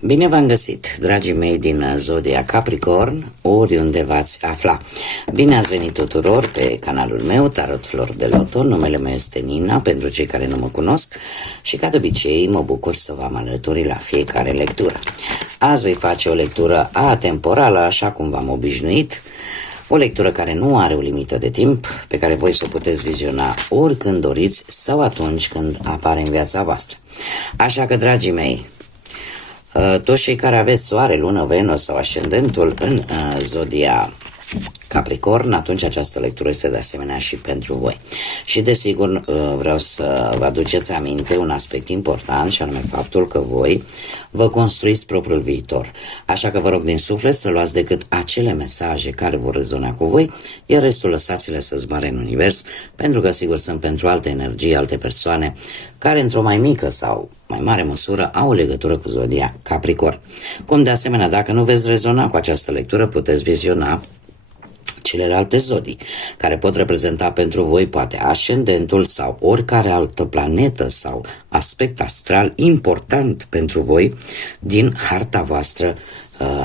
Bine v-am găsit, dragii mei din Zodia Capricorn, oriunde v-ați afla. Bine ați venit tuturor pe canalul meu, Tarot Flori de Loto. Numele meu este Nina, pentru cei care nu mă cunosc, și ca de obicei mă bucur să vă am alături la fiecare lectură. Azi voi face o lectură atemporală, așa cum v-am obișnuit, o lectură care nu are o limită de timp, pe care voi să o puteți viziona oricând doriți sau atunci când apare în viața voastră. Așa că, dragii mei, toți cei care aveți soare, lună, Venus sau ascendentul în zodia Capricorn, atunci această lectură este de asemenea și pentru voi. Și desigur vreau să vă aduceți aminte un aspect important, și anume faptul că voi vă construiți propriul viitor. Așa că vă rog din suflet să luați decât acele mesaje care vor rezona cu voi, iar restul lăsați-le să zboare în univers, pentru că sigur sunt pentru alte energii, alte persoane care într-o mai mică sau mai mare măsură au o legătură cu zodia Capricorn. Cum de asemenea, dacă nu veți rezona cu această lectură, puteți viziona celelalte zodii, care pot reprezenta pentru voi poate ascendentul sau oricare altă planetă sau aspect astral important pentru voi din harta voastră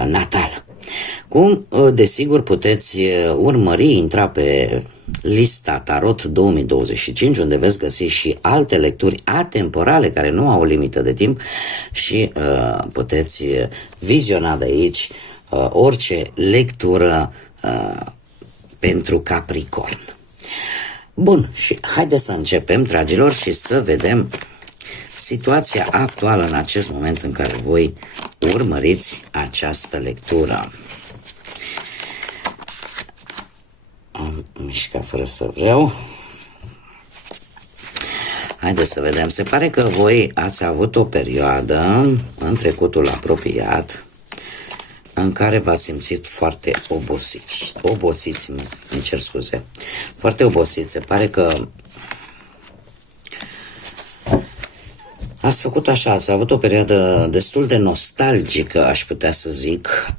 natală. Cum, desigur, puteți urmări, intra pe lista Tarot 2025, unde veți găsi și alte lecturi atemporale care nu au o limită de timp și puteți viziona de aici orice lectură pentru Capricorn. Bun, și haideți să începem, dragilor, și să vedem situația actuală în acest moment în care voi urmăriți această lectură. Am mișcat fără să vreau. Haideți să vedem. Se pare că voi ați avut o perioadă în trecutul apropiat în care v-ați simțit foarte obosiți, îmi cer scuze, foarte obosiți. Se pare că ați făcut așa, ați avut o perioadă destul de nostalgică, aș putea să zic,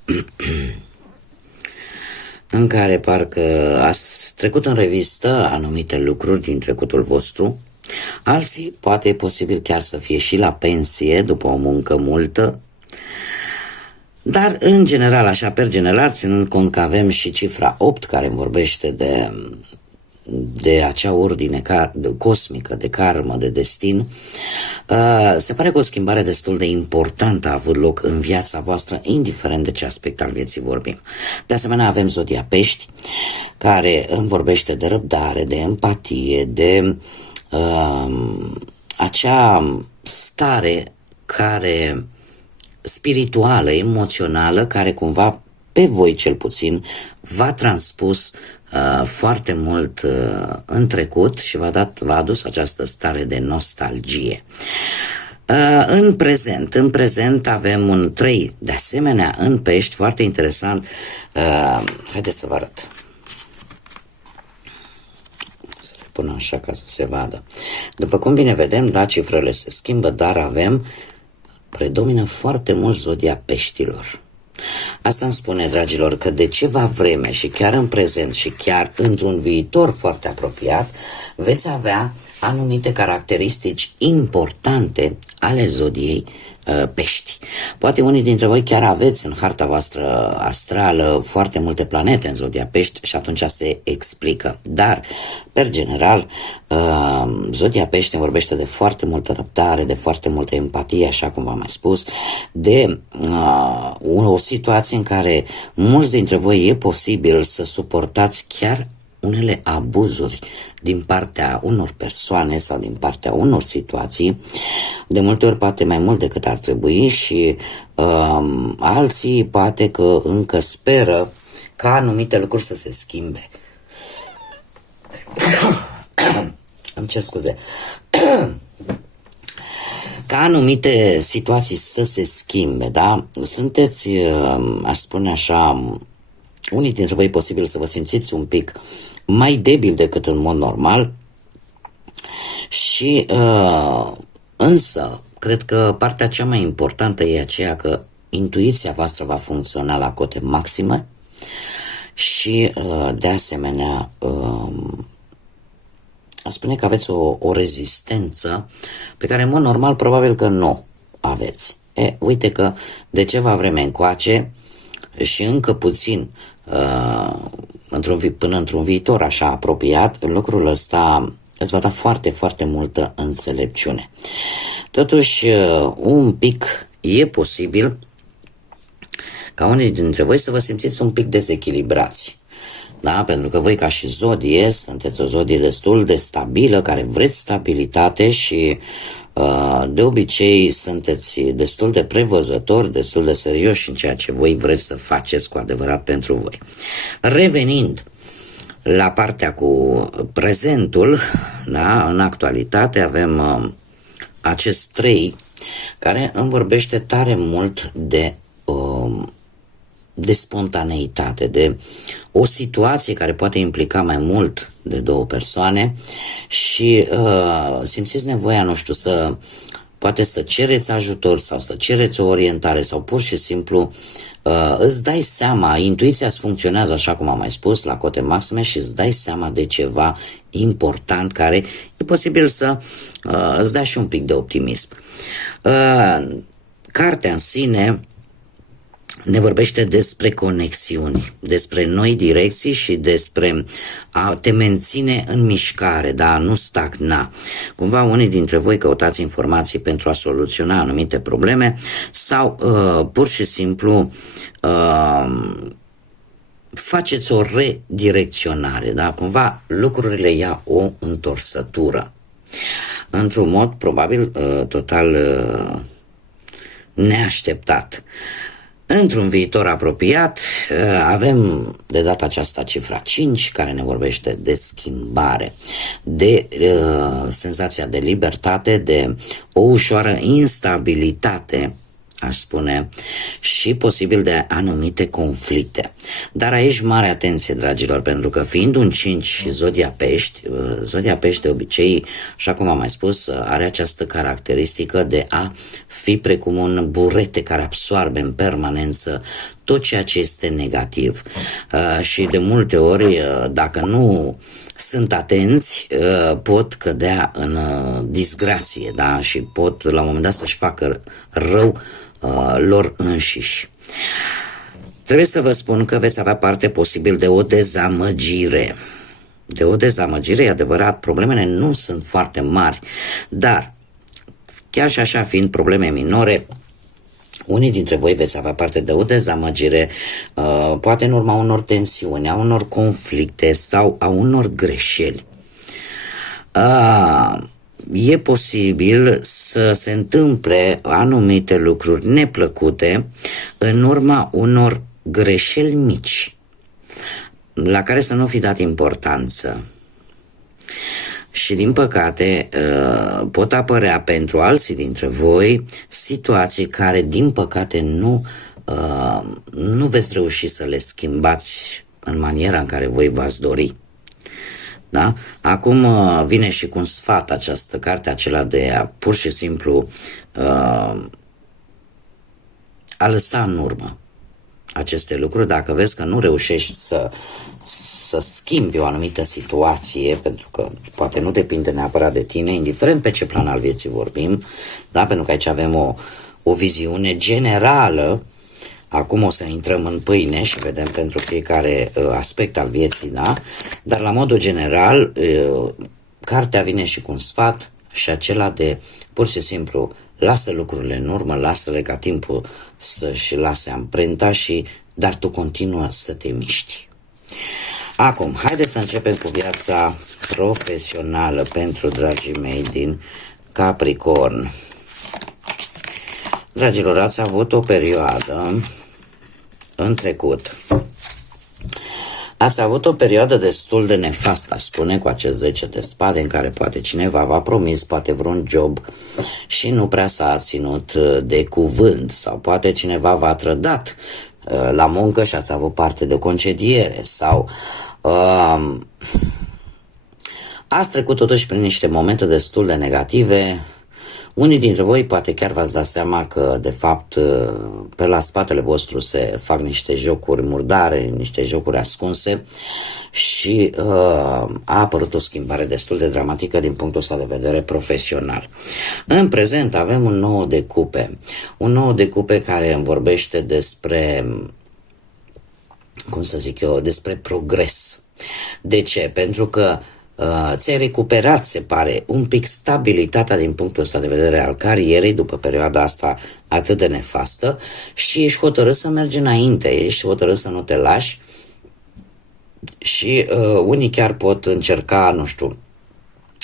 în care parcă ați trecut în revistă anumite lucruri din trecutul vostru. Alții, poate e posibil chiar să fie și la pensie după o muncă multă. Dar, în general, așa, per general, ținând cont că avem și cifra 8, care vorbește de acea ordine cosmică, de karmă, de destin, se pare că o schimbare destul de importantă a avut loc în viața voastră, indiferent de ce aspect al vieții vorbim. De asemenea, avem zodia Pești, care îmi vorbește de răbdare, de empatie, de acea stare care spirituală, emoțională, care cumva pe voi cel puțin v-a transpus foarte mult în trecut și v-a adus această stare de nostalgie. În prezent avem un 3 de asemenea în Pești, foarte interesant. Haideți să vă arăt. Să le pun așa ca să se vadă. După cum bine vedem, da, cifrele se schimbă, dar predomină foarte mult zodia Peștilor. Asta îmi spune, dragilor, că de ceva vreme și chiar în prezent și chiar într-un viitor foarte apropiat veți avea anumite caracteristici importante ale zodiei Pești. Poate unii dintre voi chiar aveți în harta voastră astrală foarte multe planete în zodia Pești și atunci se explică. Dar, per general, zodia Pești vorbește de foarte multă răbdare, de foarte multă empatie, așa cum v-am mai spus, de o situație în care mulți dintre voi e posibil să suportați chiar unele abuzuri din partea unor persoane sau din partea unor situații, de multe ori poate mai mult decât ar trebui, și alții poate că încă speră ca anumite lucruri să se schimbe. Îmi cer scuze. Ca anumite situații să se schimbe, da? Sunteți, aș spune așa, unii dintre voi posibil să vă simțiți un pic mai debil decât în mod normal și însă cred că partea cea mai importantă e aceea că intuiția voastră va funcționa la cote maxime și de asemenea aș spune că aveți o rezistență pe care în mod normal probabil că nu aveți. Uite că de ceva vreme încoace și încă puțin până într-un viitor așa apropiat, lucrul ăsta îți va da foarte, foarte multă înțelepciune. Totuși, un pic e posibil ca unii dintre voi să vă simțiți un pic dezechilibrați. Da? Pentru că voi ca și zodie sunteți o zodie destul de stabilă, care vreți stabilitate și de obicei sunteți destul de prevăzători, destul de serioși în ceea ce voi vreți să faceți cu adevărat pentru voi. Revenind la partea cu prezentul, da? În actualitate avem acest 3 care îmi vorbește tare mult de spontaneitate, de o situație care poate implica mai mult de 2 persoane și simțiți nevoia, nu știu, poate să cereți ajutor sau să cereți o orientare sau pur și simplu îți dai seama, intuiția îți funcționează așa cum am mai spus, la cote maxime și îți dai seama de ceva important care e posibil să îți dea și un pic de optimism. Cartea în sine ne vorbește despre conexiuni, despre noi direcții și despre a te menține în mișcare, da, nu stagna. Cumva unii dintre voi căutați informații pentru a soluționa anumite probleme sau pur și simplu faceți o redirecționare, da, cumva lucrurile ia o întorsătură. Într-un mod probabil total neașteptat. Într-un viitor apropiat avem de data aceasta cifra 5 care ne vorbește de schimbare, de senzația de libertate, de o ușoară instabilitate, aș spune, și posibil de anumite conflicte. Dar aici mare atenție, dragilor, pentru că fiind un 5 și zodia Pești de obicei, așa cum am mai spus, are această caracteristică de a fi precum un burete care absoarbe în permanență tot ceea ce este negativ. Și de multe ori, dacă nu sunt atenți, pot cădea în disgrație, da? Și pot la un moment dat să-și facă rău lor înșiși. Trebuie să vă spun că veți avea parte posibil de o dezamăgire. De o dezamăgire, e adevărat, problemele nu sunt foarte mari, dar chiar și așa fiind probleme minore, unii dintre voi veți avea parte de o dezamăgire, poate în urma unor tensiuni, a unor conflicte sau a unor greșeli. E posibil să se întâmple anumite lucruri neplăcute în urma unor greșeli mici, la care să nu fi dat importanță. Și din păcate pot apărea pentru alții dintre voi situații care din păcate nu veți reuși să le schimbați în maniera în care voi v-ați dori. Da? Acum vine și cu un sfat această carte, acela de a pur și simplu a lăsa în urmă aceste lucruri dacă vezi că nu reușești să schimbi o anumită situație, pentru că poate nu depinde neapărat de tine, indiferent pe ce plan al vieții vorbim, da? Pentru că aici avem o viziune generală. Acum o să intrăm în pâine și vedem pentru fiecare aspect al vieții, da? Dar la modul general, cartea vine și cu un sfat și acela de pur și simplu lasă lucrurile în urmă, lasă-le ca timpul să-și lase amprenta dar tu continuă să te miști. Acum, haideți să începem cu viața profesională pentru dragii mei din Capricorn. Dragilor, ați avut o perioadă în trecut. Ați avut o perioadă destul de nefastă, aș spune, cu acest 10 de spade, în care poate cineva v-a promis, poate vreun job și nu prea s-a ținut de cuvânt, sau poate cineva v-a trădat la muncă și ați avut parte de o concediere, sau ați trecut totuși prin niște momente destul de negative, Unii dintre voi poate chiar v-ați dat seama că, de fapt, pe la spatele vostru se fac niște jocuri murdare, niște jocuri ascunse și a apărut o schimbare destul de dramatică din punctul ăsta de vedere profesional. În prezent avem un nou de cupe. Un nou de cupe care îmi vorbește despre, cum să zic eu, despre progres. De ce? Pentru că ți-ai recuperat, se pare, un pic stabilitatea din punctul ăsta de vedere al carierei după perioada asta atât de nefastă și ești hotărât să mergi înainte, ești hotărât să nu te lași și unii chiar pot încerca, nu știu,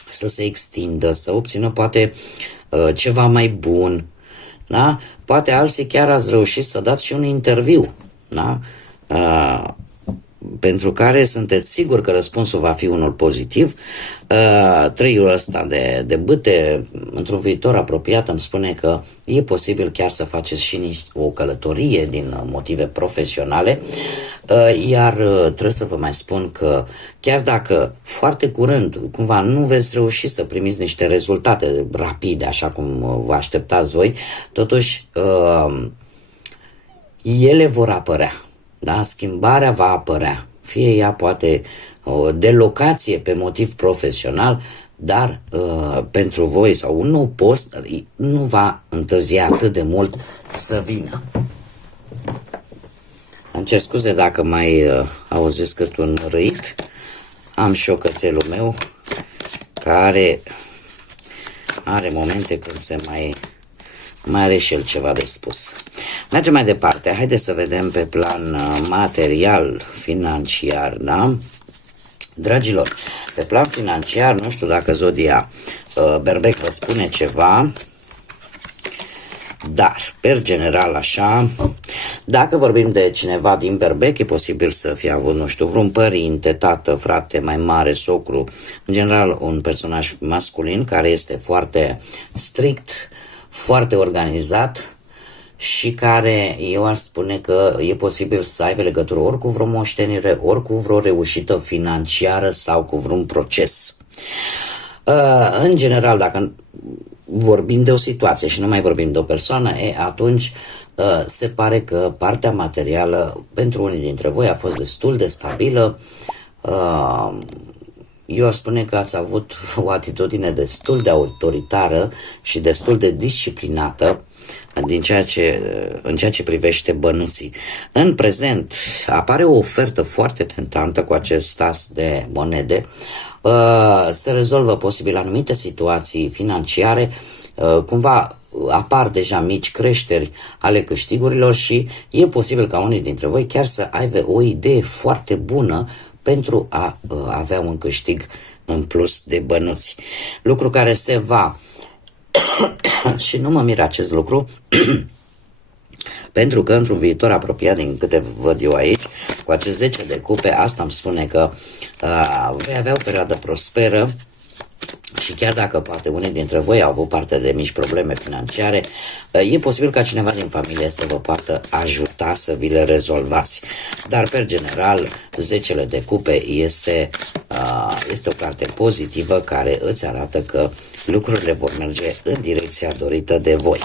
să se extindă, să obțină poate ceva mai bun, da? Poate alții chiar ați reușit să dați și un interviu, da? Pentru care sunteți siguri că răspunsul va fi unul pozitiv. Treiul ăsta de bâte, într-un viitor apropiat, îmi spune că e posibil chiar să faceți și o călătorie din motive profesionale, iar trebuie să vă mai spun că chiar dacă foarte curând cumva nu veți reuși să primiți niște rezultate rapide, așa cum vă așteptați voi, totuși ele vor apărea. Da? Schimbarea va apărea, fie ea poate de locație pe motiv profesional, dar pentru voi sau un nou post nu va întârzia atât de mult să vină. Îmi cer scuze dacă mai auziți cât un mărâit. Am șocățelul meu care are momente când se mai are și el ceva de spus. Mergem mai departe. Haideți să vedem pe plan material, financiar, da? Dragilor, pe plan financiar, nu știu dacă zodia Berbec vă spune ceva, dar, per general, așa, dacă vorbim de cineva din Berbec, e posibil să fie avut, nu știu, vreun părinte, tată, frate mai mare, socru, în general un personaj masculin care este foarte strict, foarte organizat și care, eu aș spune că e posibil să aibă legătură ori cu vreo moștenire, ori cu vreo reușită financiară sau cu vreun proces. În general, dacă vorbim de o situație și nu mai vorbim de o persoană, atunci se pare că partea materială pentru unii dintre voi a fost destul de stabilă. Eu aș spune că ați avut o atitudine destul de autoritară și destul de disciplinată în ceea ce privește bănuții. În prezent apare o ofertă foarte tentantă cu acest as de monede. Se rezolvă posibil anumite situații financiare, cumva apar deja mici creșteri ale câștigurilor și e posibil ca unii dintre voi chiar să aibă o idee foarte bună pentru a avea un câștig în plus de bănuți. Lucru care se va și nu mă miră acest lucru pentru că într-un viitor apropiat, din câte văd eu aici, cu acest 10 de cupe, asta îmi spune că vei avea o perioadă prosperă și chiar dacă poate unii dintre voi au avut parte de mici probleme financiare, e posibil ca cineva din familie să vă poată ajuta să vi le rezolvați. Dar, per general, 10 de cupe este o carte pozitivă care îți arată că lucrurile vor merge în direcția dorită de voi.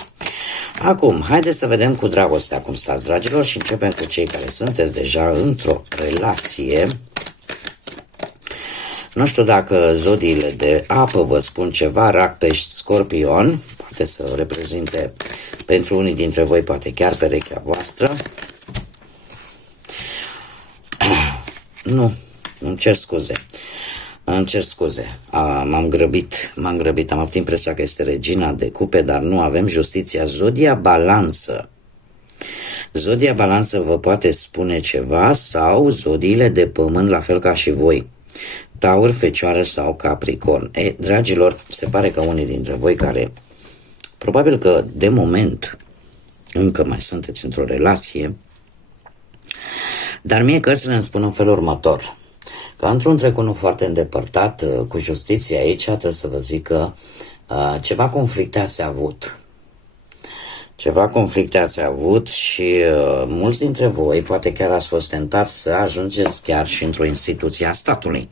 Acum, haideți să vedem cu dragostea cum stați, dragilor, și începem cu cei care sunteți deja într-o relație. Nu știu dacă zodiile de apă vă spun ceva, Rac, Pești, Scorpion, poate să reprezinte pentru unii dintre voi, poate chiar perechea voastră. Nu, îmi cer scuze, m-am grăbit, am avut impresia că este regina de cupe, dar nu avem justiția. Zodia Balanță. Zodia Balanță vă poate spune ceva sau zodiile de pământ, la fel ca și voi. Taur, Fecioară sau Capricorn. Dragilor, se pare că unii dintre voi care probabil că de moment încă mai sunteți într-o relație, dar mie cărțile îmi spun în felul următor, că într-un trecut nu foarte îndepărtat cu justiția aici, trebuie să vă zic că ceva conflicte ați avut. Ceva conflicte ați avut și mulți dintre voi poate chiar ați fost tentați să ajungeți chiar și într-o instituție a statului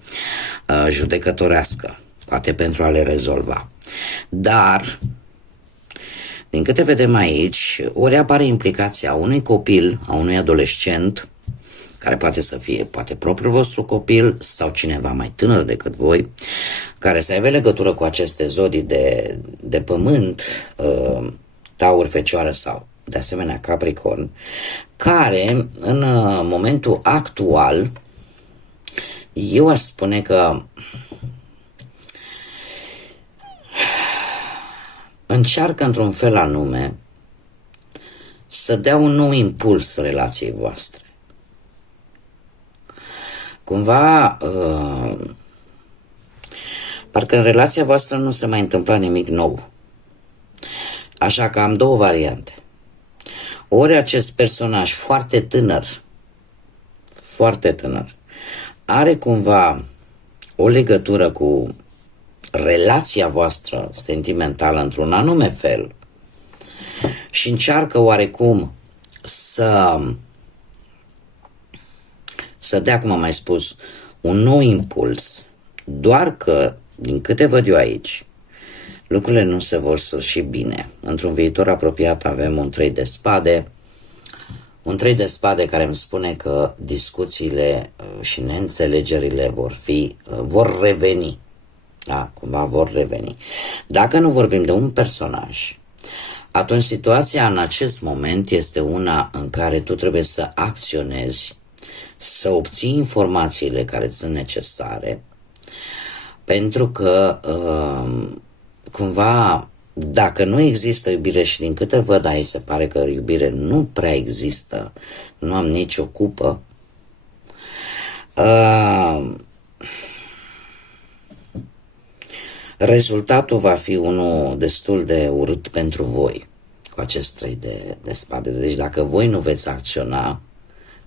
judecătorească, poate pentru a le rezolva. Dar Din câte vedem aici, ori apare implicația unui copil, a unui adolescent, care poate să fie poate propriul vostru copil sau cineva mai tânăr decât voi, care să aibă legătură cu aceste zodii de pământ, Taur, Fecioară sau de asemenea Capricorn, care în momentul actual, eu aș spune că încearcă într-un fel anume să dea un nou impuls relației voastre. Cumva, parcă în relația voastră nu se mai întâmpla nimic nou. Așa că am două variante. Ori acest personaj foarte tânăr, are cumva o legătură cu relația voastră sentimentală într-un anume fel și încearcă oarecum să dea, cum am mai spus, un nou impuls, doar că, din câte văd eu aici, lucrurile nu se vor sfârși bine. Într-un viitor apropiat avem un 3 de spade, un 3 de spade care îmi spune că discuțiile și neînțelegerile vor reveni. Da, cumva vor reveni. Dacă nu vorbim de un personaj, atunci situația în acest moment este una în care tu trebuie să acționezi, să obții informațiile care sunt necesare, pentru că cumva dacă nu există iubire, și din câte văd aici se pare că iubire nu prea există, nu am nicio cupă, rezultatul va fi unul destul de urât pentru voi cu acest 3 de spade. Deci dacă voi nu veți acționa,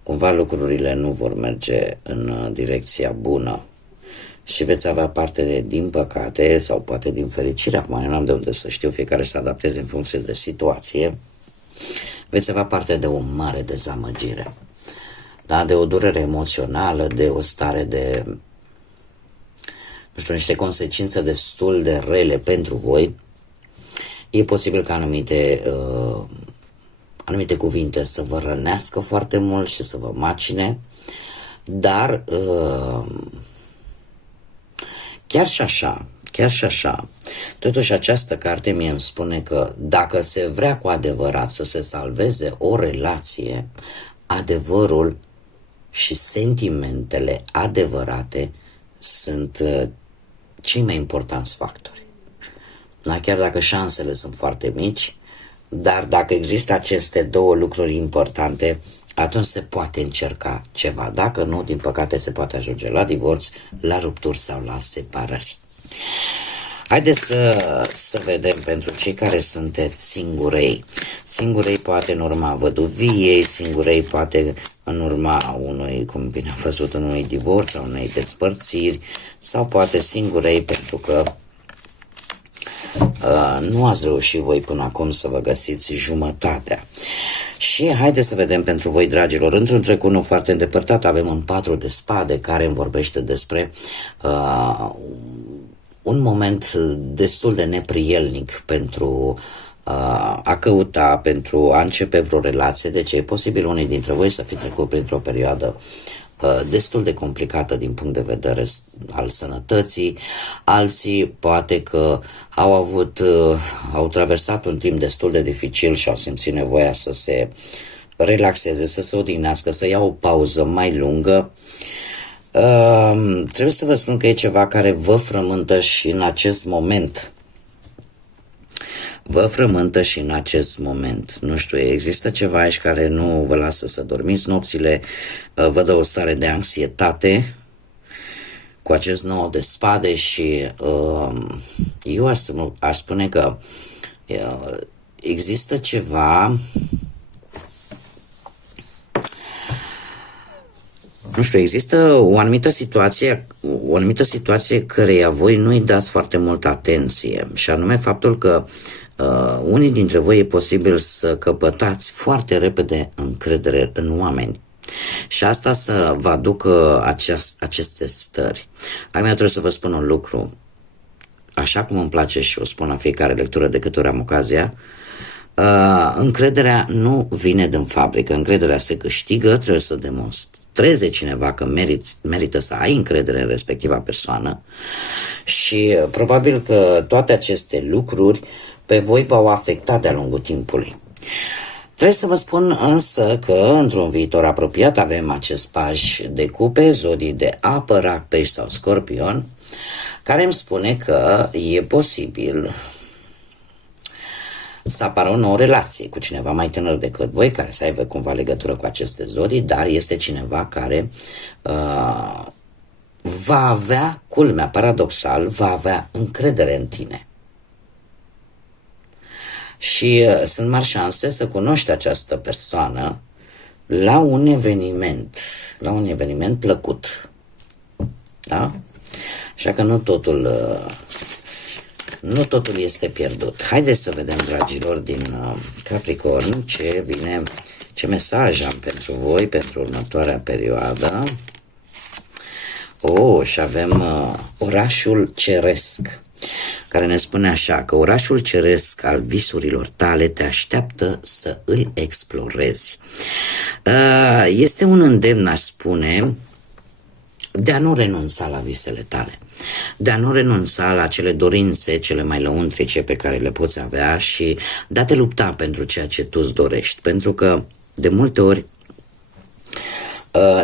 cumva lucrurile nu vor merge în direcția bună și veți avea parte din păcate sau poate din fericire, acum eu n-am de unde să știu, fiecare să adapteze în funcție de situație, veți avea parte de o mare dezamăgire, da? De o durere emoțională, de o stare de, nu știu, niște consecințe destul de rele pentru voi. E posibil ca anumite cuvinte să vă rănească foarte mult și să vă macine, dar chiar și așa, totuși această carte mie îmi spune că dacă se vrea cu adevărat să se salveze o relație, adevărul și sentimentele adevărate sunt cei mai importanți factori. Da, chiar dacă șansele sunt foarte mici, dar dacă există aceste două lucruri importante, atunci se poate încerca ceva. Dacă nu, din păcate, se poate ajunge la divorț, la rupturi sau la separări. Haideți să vedem pentru cei care sunteți singurei. Singurei poate în urma văduviei, singurei poate în urma unui, cum bine am văzut, în unui divorț sau unei despărțiri, sau poate singurei pentru că nu ați reușit voi până acum să vă găsiți jumătatea. Și haideți să vedem pentru voi, dragilor, într-un trecut nu foarte îndepărtat avem un 4 de spade care îmi vorbește despre un moment destul de neprielnic pentru a căuta, pentru a începe vreo relație. Deci e posibil unii dintre voi să fi trecut printr-o perioadă destul de complicată din punct de vedere al sănătății, alții poate că au traversat un timp destul de dificil și au simțit nevoia să se relaxeze, să se odihnească, să ia o pauză mai lungă. Trebuie să vă spun că e ceva care vă frământă și în acest moment. Nu știu, există ceva aici care nu vă lasă să dormiți nopțile, vă dă o stare de anxietate cu acest 9 de spade și eu aș spune că există ceva, nu știu, există o anumită situație căreia voi nu-i dați foarte multă atenție, și anume faptul că unii dintre voi e posibil să căpătați foarte repede încredere în oameni. Și asta să vă aducă aceste stări. Acum eu trebuie să vă spun un lucru. Așa cum îmi place și o spun la fiecare lectură de câte ori am ocazia, Încrederea nu vine din fabrică, încrederea se câștigă, trebuie să demonstreze cineva că merită să ai încredere în respectiva persoană și probabil că toate aceste lucruri pe voi v-au afectat de-a lungul timpului. Trebuie să vă spun însă că într-un viitor apropiat avem acest paj de cupe, zodii de apă, rac, pești sau scorpion, care îmi spune că e posibil să apară o nouă relație cu cineva mai tânăr decât voi, care să aibă cumva legătură cu aceste zodii, dar este cineva care va avea, culmea, paradoxal, va avea încredere în tine. Și sunt mari șanse să cunoști această persoană la un eveniment plăcut. Da? Așa că nu totul este pierdut. Haideți să vedem, dragilor, din Capricorn, ce mesaj am pentru voi pentru următoarea perioadă. Și avem orașul ceresc, care ne spune așa, că orașul ceresc al visurilor tale te așteaptă să îl explorezi. Este un îndemn, aș spune, de a nu renunța la visele tale, de a nu renunța la cele dorințe cele mai lăuntrice pe care le poți avea și de a te lupta pentru ceea ce tu îți dorești, pentru că de multe ori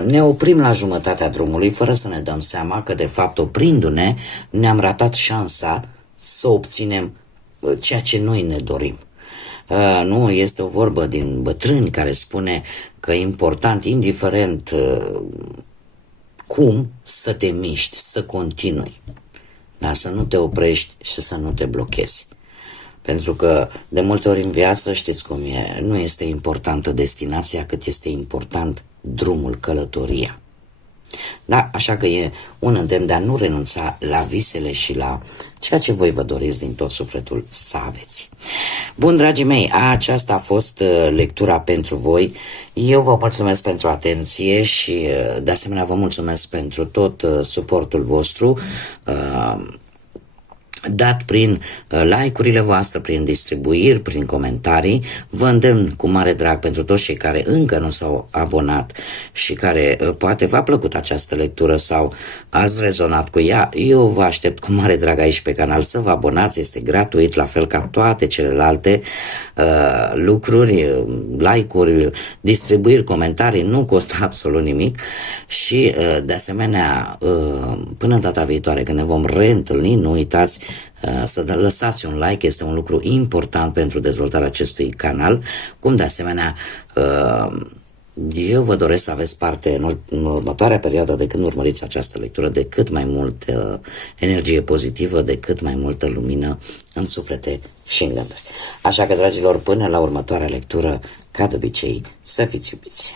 ne oprim la jumătatea drumului fără să ne dăm seama că de fapt oprindu-ne ne-am ratat șansa să obținem ceea ce noi ne dorim. Nu, este o vorbă din bătrâni care spune că e important, indiferent cum, să te miști, să continui, da? Să nu te oprești și să nu te blochezi. Pentru că de multe ori în viață, știți cum e, nu este importantă destinația cât este important drumul, călătoria. Da, așa că e un îndemn de a nu renunța la visele și la ceea ce voi vă doriți din tot sufletul să aveți. Bun, dragii mei, aceasta a fost lectura pentru voi. Eu vă mulțumesc pentru atenție și de asemenea vă mulțumesc pentru tot suportul vostru dat prin like-urile voastre, prin distribuiri, prin comentarii. Vă îndemn cu mare drag pentru toți cei care încă nu s-au abonat și care poate v-a plăcut această lectură sau ați rezonat cu ea, eu vă aștept cu mare drag aici pe canal să vă abonați, este gratuit, la fel ca toate celelalte lucruri, like-uri, distribuiri, comentarii, nu costă absolut nimic și de asemenea până data viitoare când ne vom reîntâlni, nu uitați să lăsați un like, este un lucru important pentru dezvoltarea acestui canal, cum de asemenea eu vă doresc să aveți parte în următoarea perioadă de când urmăriți această lectură de cât mai multă energie pozitivă, de cât mai multă lumină în suflete și în gânduri. Așa că, dragilor, până la următoarea lectură, ca de obicei, să fiți iubiți!